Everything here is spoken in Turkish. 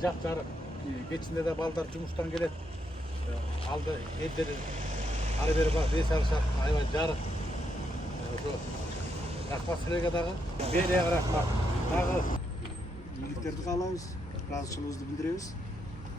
жап-жарык. Кечинде да балдар жумуштан келет. Алды элдер ары бери барып эс алышат, аябай жарык. Ошо рахмат силерге дагы. Берияга рахмат. Дагы Yigitlerdi kalabız, razıçılığımızı bildiririz.